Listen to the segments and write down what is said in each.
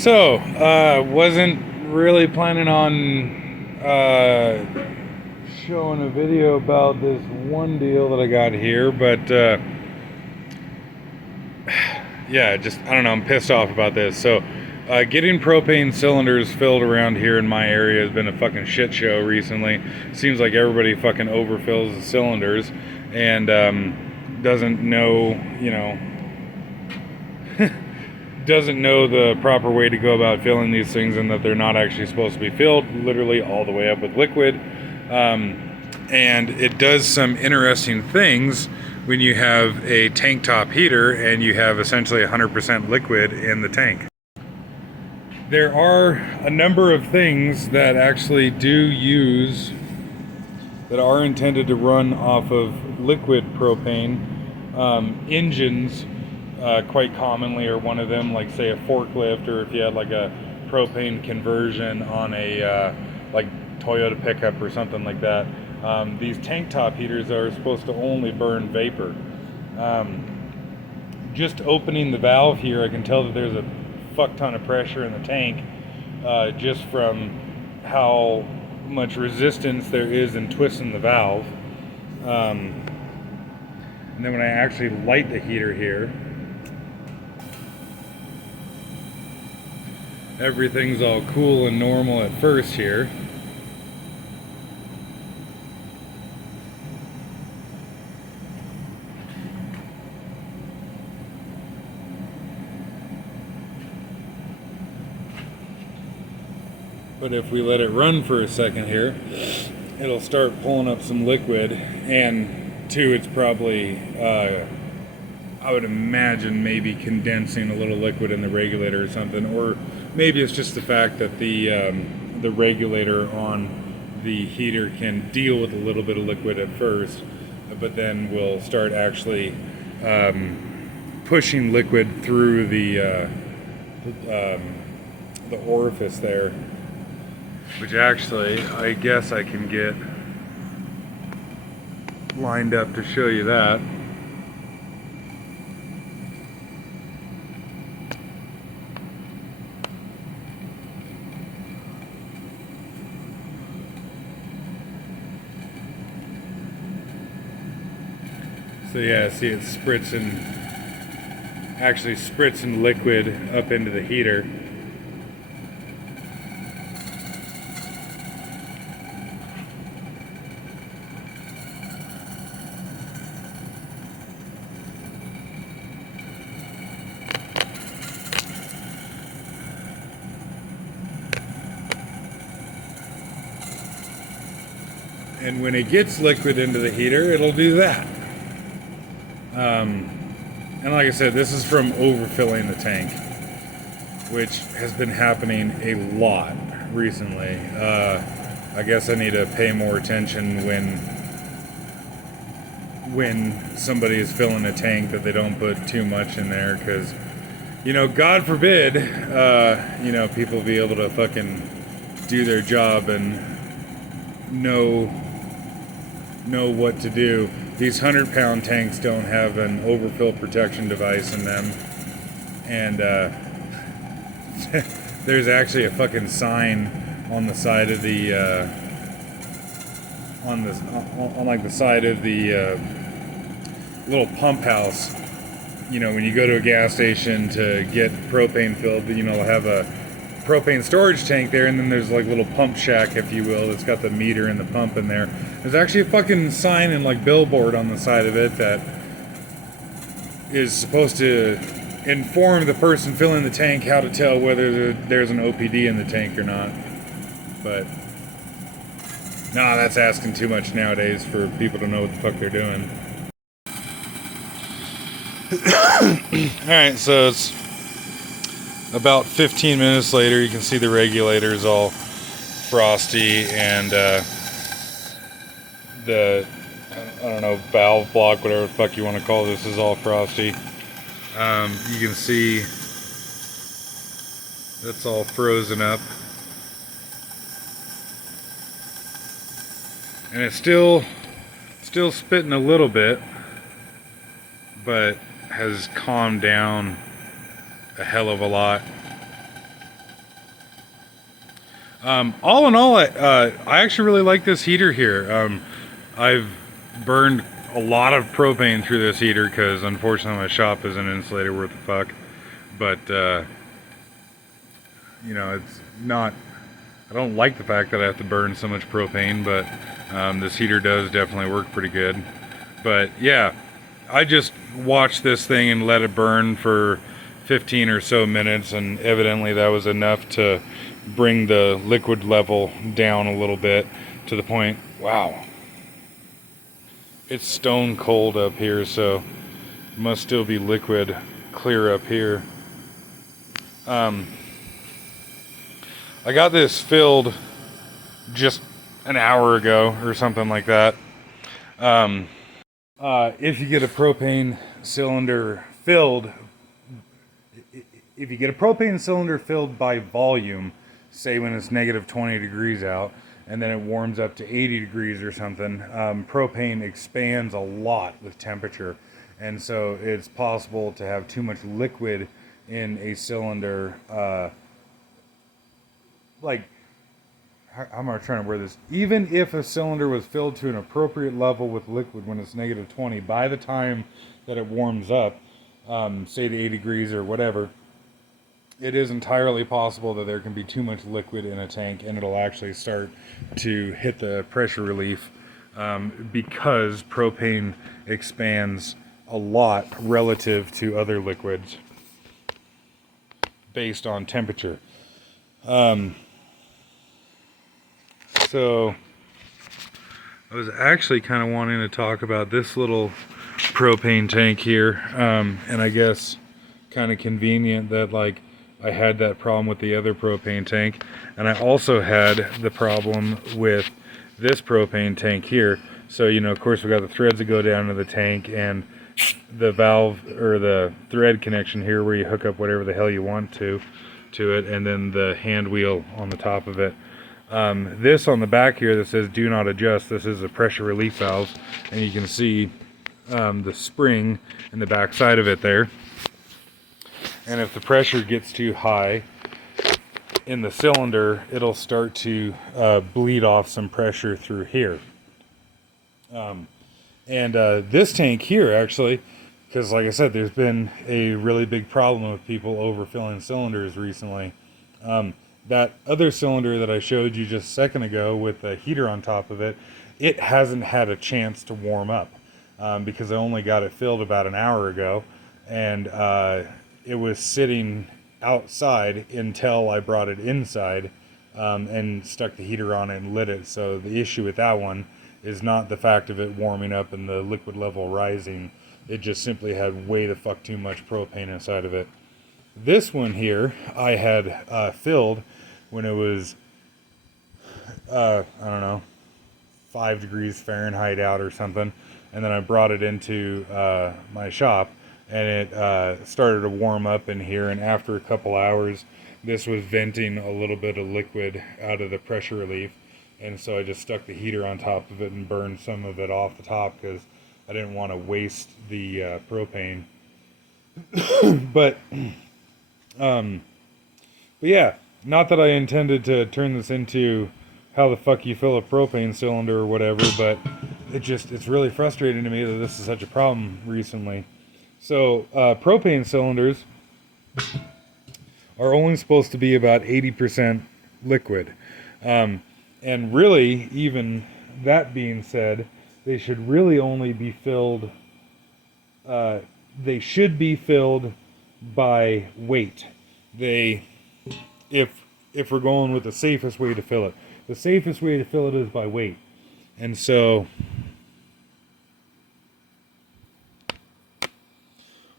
So, wasn't really planning on showing a video about this one deal that I got here, but yeah, I don't know, I'm pissed off about this. So, getting propane cylinders filled around here in my area has been a fucking shit show recently. Seems like everybody fucking overfills the cylinders and doesn't know, doesn't know the proper way to go about filling these things, and that they're not actually supposed to be filled literally all the way up with liquid. And it does some interesting things when you have a tank top heater and you have essentially 100% liquid in the tank. There are a number of things that actually that are intended to run off of liquid propane. Engines quite commonly are one of them, like say a forklift, or if you had like a propane conversion on a like Toyota pickup or something like that. These tank top heaters are supposed to only burn vapor. Just opening the valve here, I can tell that there's a fuck ton of pressure in the tank, just from how much resistance there is in twisting the valve. And then when I actually light the heater here, everything's all cool and normal at first here. But if we let it run for a second here, it'll start pulling up some liquid, and two, it's probably, I would imagine, maybe condensing a little liquid in the regulator or something, or maybe it's just the fact that the regulator on the heater can deal with a little bit of liquid at first, but then will start actually pushing liquid through the orifice there. Which actually, I guess I can get lined up to show you that. So yeah, see it's actually spritzing liquid up into the heater. And when it gets liquid into the heater, it'll do that. And like I said, this is from overfilling the tank, which has been happening a lot recently. I guess I need to pay more attention when somebody is filling a tank, that they don't put too much in there, because, God forbid, people be able to fucking do their job and know what to do. These 100-pound tanks don't have an overfill protection device in them, and there's actually a fucking sign on the side of the on like the side of the little pump house. When you go to a gas station to get propane filled, they'll have a propane storage tank there, and then there's like a little pump shack, if you will, that's got the meter and the pump in there. There's actually a fucking sign and like billboard on the side of it that is supposed to inform the person filling the tank how to tell whether there's an OPD in the tank or not. But nah, that's asking too much nowadays for people to know what the fuck they're doing. Alright, so it's about 15 minutes later. You can see the regulator is all frosty, and the, I don't know, valve block, whatever the fuck you want to call this, is all frosty. You can see that's all frozen up, and it's still spitting a little bit, but has calmed down a hell of a lot. All in all, I actually really like this heater here. I've burned a lot of propane through this heater because unfortunately my shop isn't insulated worth a fuck. But, you know, it's not, I don't like the fact that I have to burn so much propane, but this heater does definitely work pretty good. But yeah, I just watched this thing and let it burn for 15 or so minutes, and evidently that was enough to bring the liquid level down a little bit to the point, wow, it's stone cold up here, so it must still be liquid clear up here. I got this filled just an hour ago or something like that. If you get a propane cylinder filled, by volume, say when it's negative 20 degrees out, and then it warms up to 80 degrees or something, propane expands a lot with temperature. And so it's possible to have too much liquid in a cylinder, like, how am I trying to word this? Even if a cylinder was filled to an appropriate level with liquid when it's negative 20, by the time that it warms up, say to 80 degrees or whatever, it is entirely possible that there can be too much liquid in a tank and it'll actually start to hit the pressure relief, because propane expands a lot relative to other liquids based on temperature. So I was actually kind of wanting to talk about this little propane tank here, and I guess kind of convenient that like I had that problem with the other propane tank, and I also had the problem with this propane tank here. So, you know, of course we got the threads that go down to the tank and the valve or the thread connection here where you hook up whatever the hell you want to it, and then the hand wheel on the top of it. This on the back here that says do not adjust, this is a pressure relief valve, and you can see the spring in the back side of it there. And if the pressure gets too high in the cylinder, it'll start to bleed off some pressure through here. This tank here actually, because like I said, there's been a really big problem with people overfilling cylinders recently. That other cylinder that I showed you just a second ago with the heater on top of it, it hasn't had a chance to warm up, because I only got it filled about an hour ago, and it was sitting outside until I brought it inside, and stuck the heater on it and lit it. So the issue with that one is not the fact of it warming up and the liquid level rising. It just simply had way the fuck too much propane inside of it. This one here I had filled when it was, I don't know, 5 degrees Fahrenheit out or something, and then I brought it into my shop, and it started to warm up in here, and after a couple hours this was venting a little bit of liquid out of the pressure relief, and so I just stuck the heater on top of it and burned some of it off the top because I didn't want to waste the propane. But yeah, not that I intended to turn this into how the fuck you fill a propane cylinder or whatever, but it's really frustrating to me that this is such a problem recently. So propane cylinders are only supposed to be about 80% liquid, and really, even that being said, they should really only be filled, they should be filled by weight. If we're going with the safest way to fill it, the safest way to fill it is by weight. And so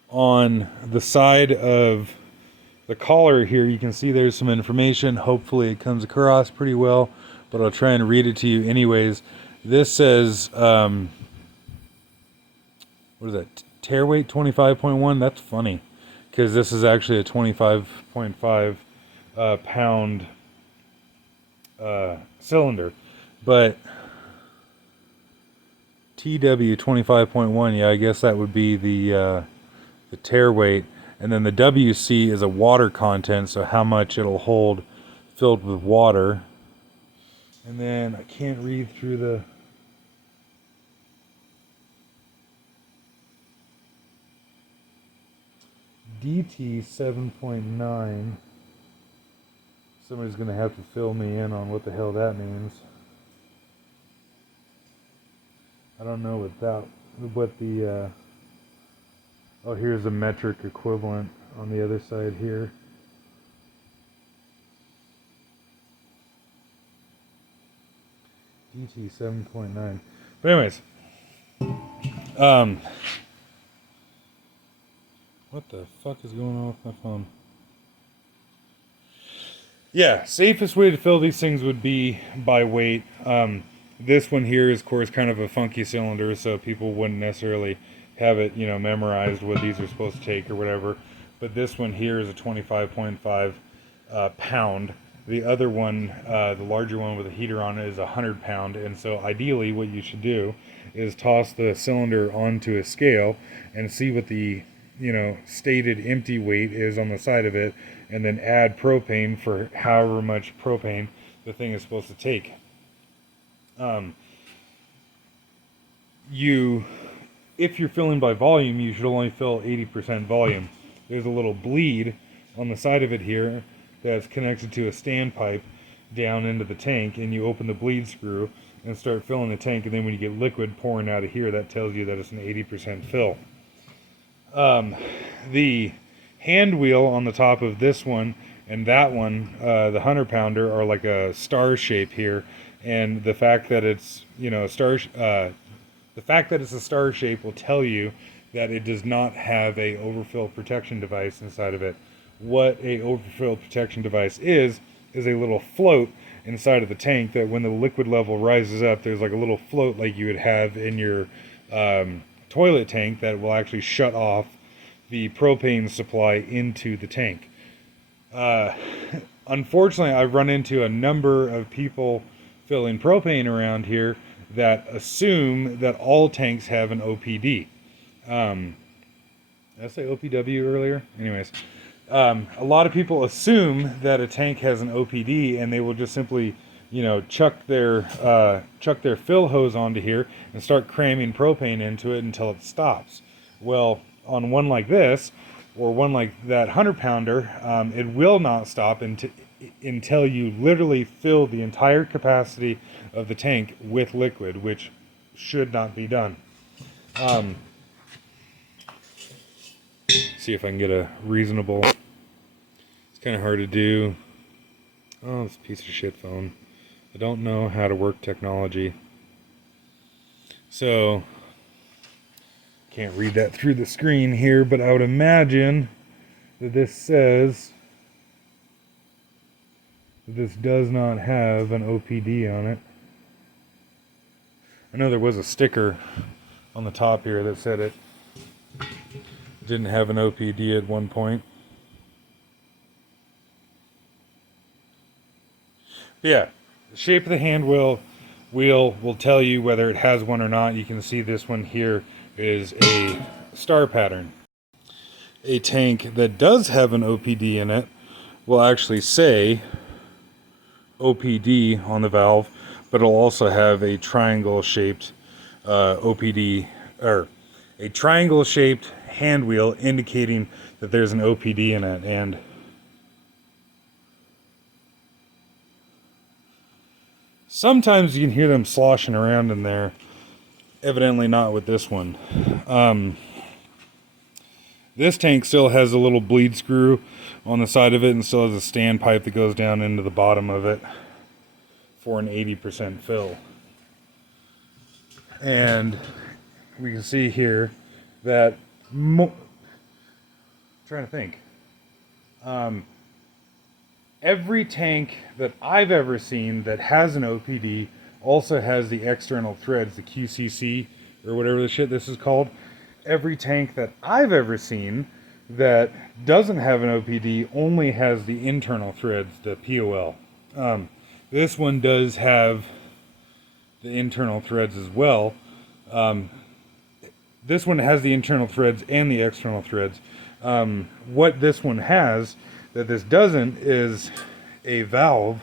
on the side of the collar here, you can see there's some information. Hopefully it comes across pretty well, but I'll try and read it to you anyways. This says, what is that, tear weight 25.1? That's funny, because this is actually a 25.5 pound cylinder, but TW 25.1, yeah, I guess that would be the tear weight, and then the WC is a water content, so how much it'll hold filled with water. And then I can't read through the DT 7.9. Somebody's going to have to fill me in on what the hell that means. I don't know what the, oh, here's the metric equivalent on the other side here. DT 7.9. But anyways, what the fuck is going on with my phone? Yeah, safest way to fill these things would be by weight. This one here is, of course, kind of a funky cylinder, so people wouldn't necessarily have it, memorized what these are supposed to take or whatever. But this one here is a 25.5 pound. The other one, the larger one with a heater on it, is 100 pound. And so ideally what you should do is toss the cylinder onto a scale and see what the stated empty weight is on the side of it, and then add propane for however much propane the thing is supposed to take. If you're filling by volume, you should only fill 80% volume. There's a little bleed on the side of it here that's connected to a standpipe down into the tank, and you open the bleed screw and start filling the tank, and then when you get liquid pouring out of here, that tells you that it's an 80% fill. The hand wheel on the top of this one and that one, the 100 pounder, are like a star shape here, and the fact that it's a star shape will tell you that it does not have a overfill protection device inside of it. What a overfill protection device is a little float inside of the tank that when the liquid level rises up, there's like a little float like you would have in your toilet tank that will actually shut off the propane supply into the tank. Unfortunately, I've run into a number of people filling propane around here that assume that all tanks have an OPD. Did I say OPW earlier? Anyways, a lot of people assume that a tank has an OPD, and they will just simply, chuck their fill hose onto here and start cramming propane into it until it stops. Well, on one like this, or one like that 100 pounder, it will not stop until you literally fill the entire capacity of the tank with liquid, which should not be done. See if I can get a reasonable. It's kind of hard to do. Oh, this piece of shit phone. I don't know how to work technology. So, can't read that through the screen here, but I would imagine that this says that this does not have an OPD on it. I know there was a sticker on the top here that said it didn't have an OPD at one point. But yeah, the shape of the hand wheel will tell you whether it has one or not. You can see this one here is a star pattern. A tank that does have an OPD in it will actually say OPD on the valve, but it'll also have a triangle shaped OPD, or a triangle shaped hand wheel indicating that there's an OPD in it. And sometimes you can hear them sloshing around in there. Evidently not with this one. This tank still has a little bleed screw on the side of it, and still has a standpipe that goes down into the bottom of it for an 80% fill. And we can see here that trying to think. Every tank that I've ever seen that has an OPD also has the external threads, the QCC, or whatever the shit this is called. Every tank that I've ever seen that doesn't have an OPD only has the internal threads, the POL. This one does have the internal threads as well. This one has the internal threads and the external threads. What this one has that this doesn't is a valve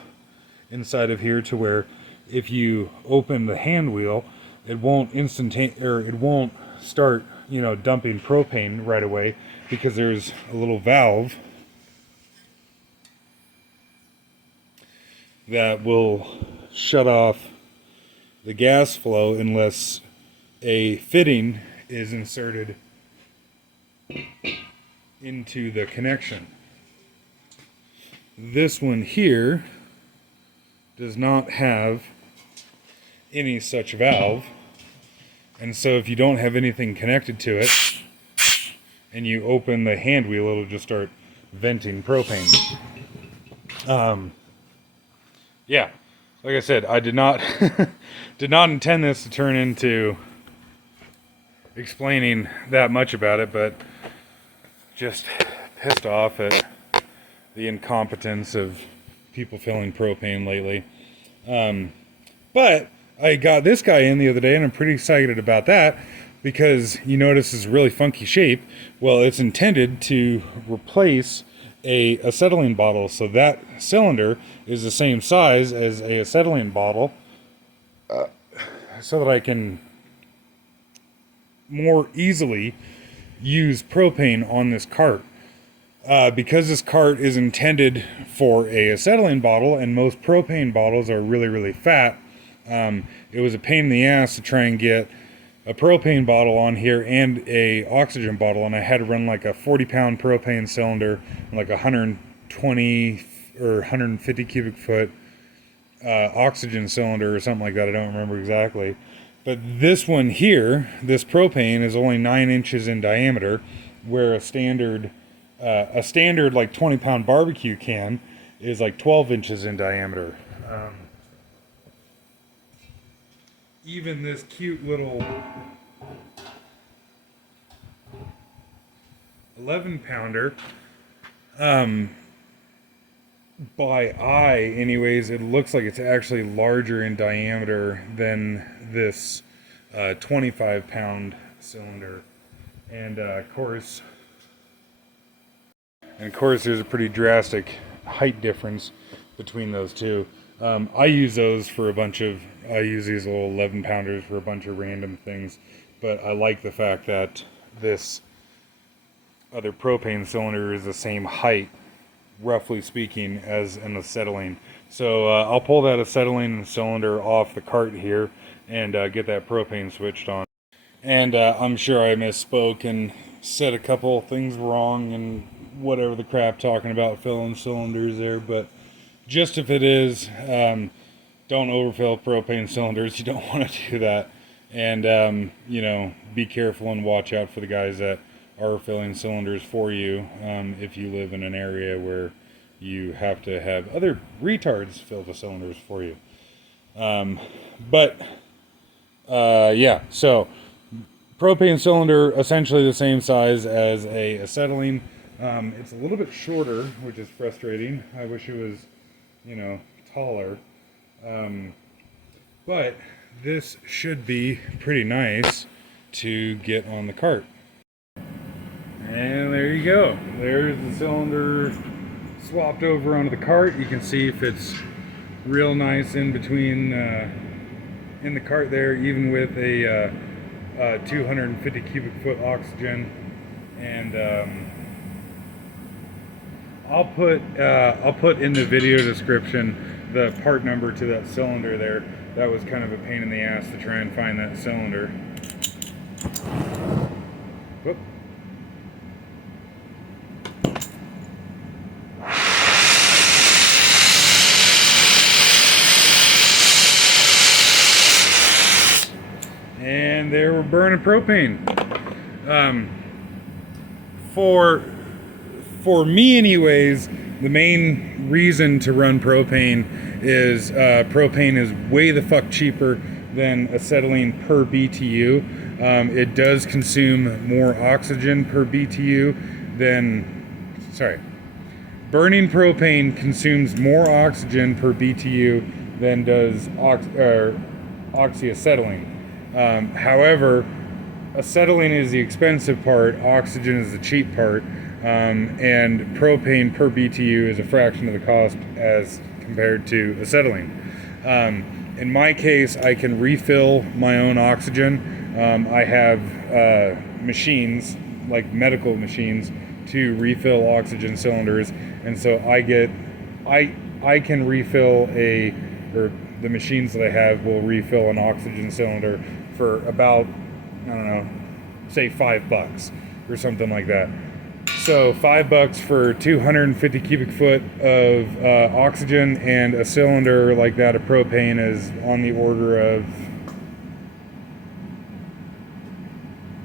inside of here to where if you open the hand wheel, it won't it won't start, dumping propane right away, because there's a little valve that will shut off the gas flow unless a fitting is inserted into the connection. This one here does not have any such valve, and so if you don't have anything connected to it and you open the hand wheel, it'll just start venting propane. Yeah, like I said, I did not did not intend this to turn into explaining that much about it, but just pissed off at the incompetence of people filling propane lately. But I got this guy in the other day, and I'm pretty excited about that, because you notice it's really funky shape. Well, it's intended to replace a acetylene bottle, so that cylinder is the same size as a acetylene bottle, so that I can more easily use propane on this cart. Because this cart is intended for a acetylene bottle, and most propane bottles are really, really fat, it was a pain in the ass to try and get a propane bottle on here and a oxygen bottle, and I had to run like a 40-pound propane cylinder and like 120 or 150 cubic foot oxygen cylinder or something like that. I don't remember exactly. But this one here, this propane, is only 9 inches in diameter, where a standard like 20-pound barbecue can is like 12 inches in diameter. Even this cute little 11-pounder, by eye anyways, it looks like it's actually larger in diameter than this 25-pound cylinder. And of course there's a pretty drastic height difference between those two. I use these little 11-pounders for a bunch of random things, but I like the fact that this other propane cylinder is the same height, roughly speaking, as an acetylene. So I'll pull that acetylene cylinder off the cart here and get that propane switched on. And I'm sure I misspoke and said a couple things wrong and whatever the crap talking about filling cylinders there, but just if it is, don't overfill propane cylinders. You don't want to do that. And, be careful and watch out for the guys that are filling cylinders for you if you live in an area where you have to have other retards fill the cylinders for you. Yeah, so propane cylinder, essentially the same size as a acetylene. It's a little bit shorter, which is frustrating. I wish it was, taller. But this should be pretty nice to get on the cart. And there you go. There's the cylinder swapped over onto the cart. You can see if it's real nice in between in the cart there, even with a 250 cubic foot oxygen. And I'll put in the video description the part number to that cylinder there. That was kind of a pain in the ass to try and find that cylinder. Whoop. And there we're burning propane. For me anyways, the main reason to run propane is propane is way the fuck cheaper than acetylene per BTU. It does consume more oxygen per BTU burning propane consumes more oxygen per BTU than does oxyacetylene. However, acetylene is the expensive part, oxygen is the cheap part, and propane per BTU is a fraction of the cost as compared to acetylene. In my case, I can refill my own oxygen. I have machines, like medical machines, to refill oxygen cylinders, and so I can refill or the machines that I have will refill an oxygen cylinder for about, I don't know, say $5 or something like that. So $5 for 250 cubic foot of oxygen, and a cylinder like that of propane is on the order of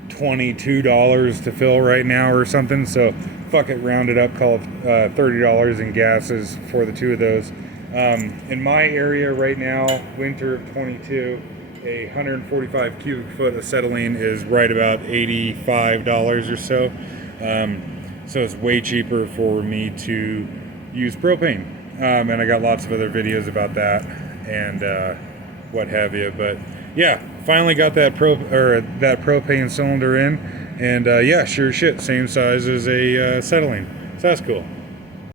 $22 to fill right now or something. So fuck it, round it up, call it $30 in gases for the two of those. In my area right now, winter of 22, a 145 cubic foot acetylene is right about $85 or so. So it's way cheaper for me to use propane. And I got lots of other videos about that and what have you. But yeah, finally got that propane cylinder in, and yeah, sure shit, same size as a acetylene. So that's cool.